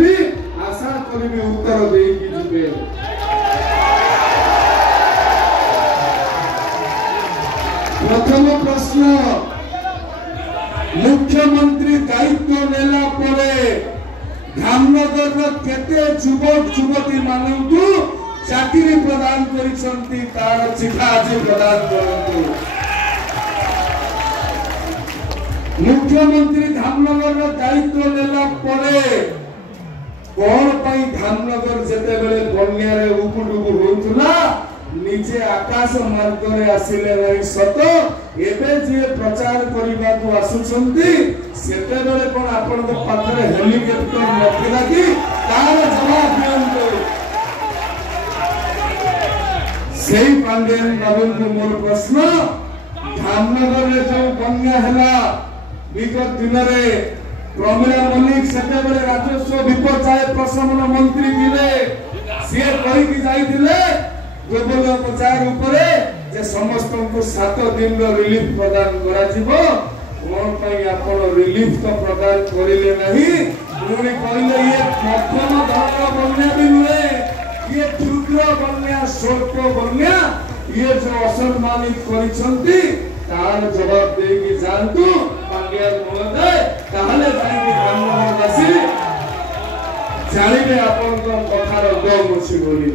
भी आशा करी उत्तर दे प्रथम प्रश्न मुख्यमंत्री दायित्व नेला परे धामनगर केते युवक युवती मानू चाकरी प्रदान करिसंती तार चिठा आज प्रदान करंतु। मुख्यमंत्री धामनगर दायित्व नेला परे कौन पाई धामनगर जेते बेले बन्या रे उपुडुबु होउतुला निजे आकाश मार्ग रे आसिले रही सत एबे जे प्रचार करिबा को आसुछंती सेते बेले कोन आपन के पाखरे हेलीकॉप्टर नथिला कि तार जवाब दियंतु। सेही पांडेन बाबू को मोर प्रश्न धामनगर रे जो बन्या हला विगत दिन रे प्रमिला मल्लिक सेते बेले राजस्व विपर्यय प्रशमन मंत्री थिले से कहि कि जाइथिले गोबल प्रचार उपरे जे समस्त को 7 दिन रो रिलीफ प्रदान करा जिवो कोन पई आपण रिलीफ तो प्रदान करिले नहीं पुणी कहले ये मध्यम धरण बन्या भी नुहे ये क्षुद्र बन्या स्वल्प बन्या ये जो असम्मानित करिसंती तार जवाब देगी जानतु पांड्या महोदय ताहले जाई धामनगरवासी जानिबे आपण को कथार दम अछि बोली।